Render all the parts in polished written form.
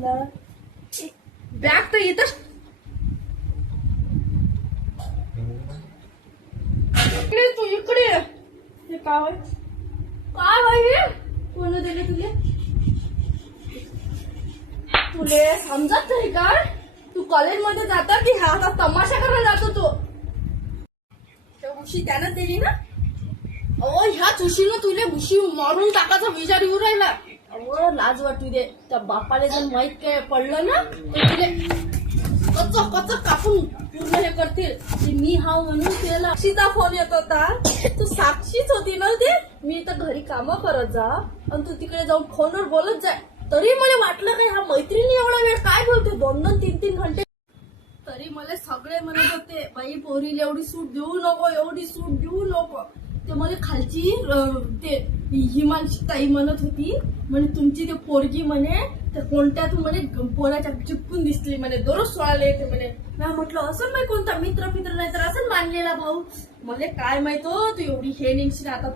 bag तर इथंच इकडे तू इकडे हे काय काय बाई कोण दिले तुले समजत नाही का तू कॉलेजमध्ये जाता की हा आता तमाशा करायला जातो तो त्या उशी त्यानं दिली ना अहो ह्याच उशीनं तुले उशी मारून टाकायचा विचार येऊ राहिला अहो लाज वाटू दे त्या बापाला जर माहित काय पडलं ना तर तुले कच कापून पूर्ण हे करतील की मी हा म्हणून त्याला साक्षीचा फोन येत होता तू साक्षीच होती ना ते मी तर घरी कामं करत जा आणि तू तिकडे जाऊन फोनवर बोलत जाय तरी मला वाटलं काय हा मैत्रिणी एवढा वेळ काय बोलते 2-3 घंटे तरी मला सगळे म्हणत होते बाई पोरीला एवढी सूट देऊ नको एवढी सूट देऊ नको ते मला खालची ते हिमांशी ताई म्हणत होती म्हणे तुमची ते पोरगी म्हणे तर कोणत्यात म्हणे पोराच्या चिपकून दिसली म्हणे दररोज सोळाला येते म्हणे मी म्हटलं असं नाही कोणता मित्र नाही तर असं मानलेला भाऊ मला काय माहित हो तू एवढी हे निघशील आता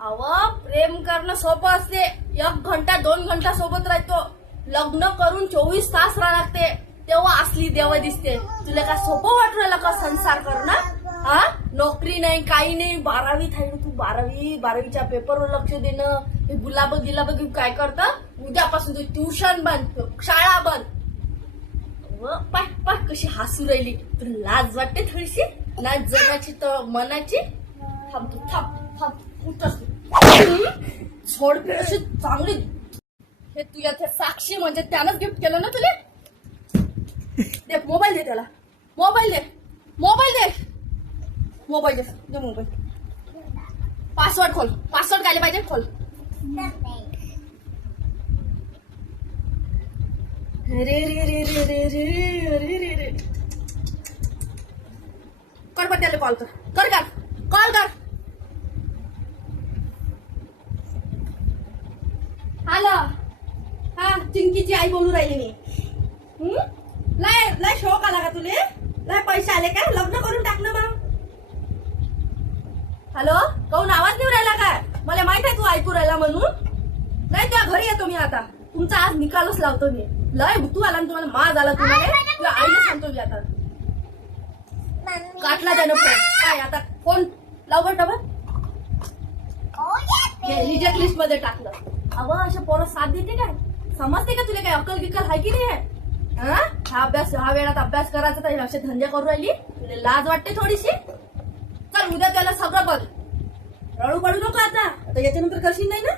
अव प्रेम करणं सोपं असते 1 घंटा 2 घंटा सोबत राहतो लग्न करून 24 तास राहा लागते तेव्हा असली देवा दिसते तुला का सोपं वाटू राहिलं का संसार करणं हा नोकरी नाही काही नाही 12वी आहे तू 12वीच्या पेपरवर लक्ष देणं हे गुलाब काय करतं उद्यापासून तू ट्युशन बंद शाळा बंद पाय कशी हसू राहिली तुला लाज वाटते थोडीशी लाज जगाची तर मनाची थांब उठस सोड अशी चांगली हे तू याच्या साक्षी म्हणजे त्यानंच गिफ्ट केलं ना तुला दे मोबाईल दे त्याला मोबाईल दे मोबाईल पासवर्ड खोल पासवर्ड काय पाहिजे खोल रे कर पण त्याला कॉल कर हॅलो हा चिंकीची आई बोलू राहिली मी लय शौक आला का तुले लय पैसे आले का लग्न करून टाक ना मग हॅलो काहून आवाज देऊ राहिला काय मला माहित आहे तू ऐकू राहिला म्हणून नाही त्या घरी येतो मी आता तुमचा आज निकालच लावतो मी लय तू आला तुम्हाला माज आला तुम्हाला तुला आईला सांगतो मी आता काटला त्यानं फोन काय आता फोन लाव डबल रिजेक्ट लिस्ट मध्ये टाकलं अव अशा पोरं साथ देते काय समजते का तुला काय अक्कल बिक्कल हाय की नाही हा वेळात अभ्यास करायचा तर असे धंदे करू राहिली तुला लाज वाटते थोडीशी चल उद्या त्याला सगळं बघ रडू पडू नको आता याच्यानंतर करशील नाही ना